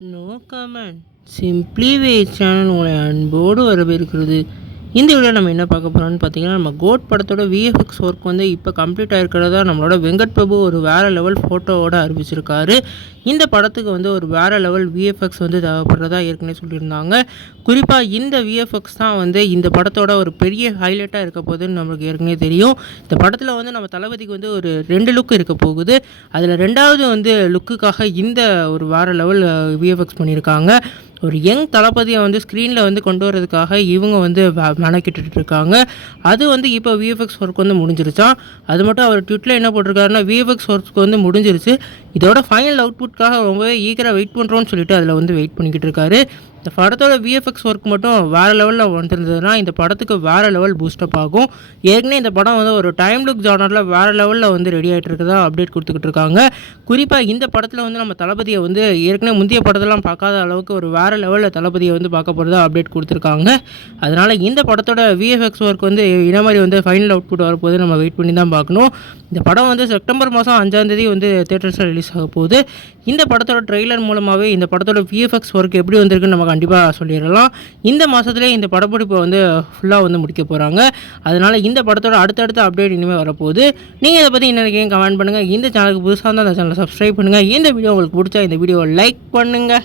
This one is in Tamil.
No comment. Simply ways channel உங்களை அன்போடு வரவேற்கிறது. இந்த வீடியோ நம்ம என்ன பார்க்க போகிறோம்னு பார்த்தீங்கன்னா, நம்ம கோட் படத்தோட விஎஃப்எக்ஸ் ஒர்க் வந்து இப்போ கம்ப்ளீட் ஆகிருக்கிறதா நம்மளோட வெங்கட் பிரபு ஒரு வேறு லெவல் ஃபோட்டோவோட அறிவிச்சிருக்காரு. இந்த படத்துக்கு வந்து ஒரு வேறு லெவல் விஎஃப்எக்ஸ் வந்து தேவைப்படுறதா ஏற்கனவே சொல்லியிருந்தாங்க. குறிப்பாக இந்த விஎஃப்எக்ஸ் தான் வந்து இந்த படத்தோட ஒரு பெரிய ஹைலைட்டாக இருக்க போகுதுன்னு நம்மளுக்கு ஏற்கனவே தெரியும். இந்த படத்தில் வந்து நம்ம தளபதிக்கு வந்து ஒரு 2 லுக் இருக்க போகுது. அதில் 2வது வந்து லுக்குக்காக இந்த ஒரு வேறு லெவல் விஎஃப்எக்ஸ் பண்ணியிருக்காங்க. ஒரு யங் தளபதியை வந்து ஸ்க்ரீனில் வந்து கொண்டு வரதுக்காக இவங்க வந்து மெனக்கிட்டு இருக்காங்க. அது வந்து இப்போ விஎஃப்எக்ஸ் ஒர்க் வந்து முடிஞ்சிருச்சான். அது மட்டும் அவர் ட்விட்டரில் என்ன போட்டிருக்காருன்னா, விஎஃப்எக்ஸ் ஒர்க் வந்து முடிஞ்சிருச்சு, இதோட ஃபைனல் அவுட்புட்காக ரொம்பவே ஈகராக வெயிட் பண்ணுறோன்னு சொல்லிட்டு அதில் வந்து வெயிட் பண்ணிக்கிட்டு இருக்காரு. இந்த படத்தோட விஎஃப்எக்ஸ் ஒர்க் மட்டும் வேறு லெவலில் வந்துருந்ததுன்னா இந்த படத்துக்கு வேறு லெவல் பூஸ்டப் ஆகும். ஏற்கனவே இந்த படம் வந்து ஒரு டைம் லுக் ஜானரில் வேறு லெவலில் வந்து ரெடி ஆகிட்டு இருக்குதா அப்டேட் கொடுத்துக்கிட்டு இருக்காங்க. குறிப்பாக இந்த படத்தில் வந்து நம்ம தளபதியை வந்து ஏற்கனவே முந்தைய படத்தெல்லாம் பார்க்காத அளவுக்கு ஒரு வேறு லெவலில் தளபதியை வந்து பார்க்க போகிறதா அப்டேட் கொடுத்துருக்காங்க. அதனால் இந்த படத்தோட விஎஃப்எக்ஸ் ஒர்க் வந்து என்ன மாதிரி வந்து ஃபைனல் அவுட்புட் வரப்போது நம்ம வெயிட் பண்ணி தான் பார்க்கணும். இந்த படம் வந்து செப்டம்பர் மாதம் 5ஆம் தேதி வந்து தேட்டர்ஸில் ரிலீஸ் ஆக போகுது. இந்த படத்தோட ட்ரெய்லர் மூலமாகவே இந்த படத்தோட விஎஃப்எக்ஸ் ஒர்க் எப்படி வந்திருக்குன்னு நம்ம கண்டிப்பாக சொல்லிடலாம். இந்த மாதத்துலேயே இந்த படப்பிடிப்பை வந்து ஃபுல்லாக வந்து முடிக்க போகிறாங்க. அதனால் இந்த படத்தோட அடுத்தடுத்த அப்டேட் இனிமேல் வரப்போகுது. நீங்கள் இதை பற்றி என்ன நினைக்கிறீங்க கமெண்ட் பண்ணுங்கள். இந்த சேனலுக்கு புதுசாக இருந்தால் அந்த சேனலை சப்ஸ்கிரைப் பண்ணுங்கள். இந்த வீடியோ உங்களுக்கு பிடிச்சா இந்த வீடியோவை லைக் பண்ணுங்கள்.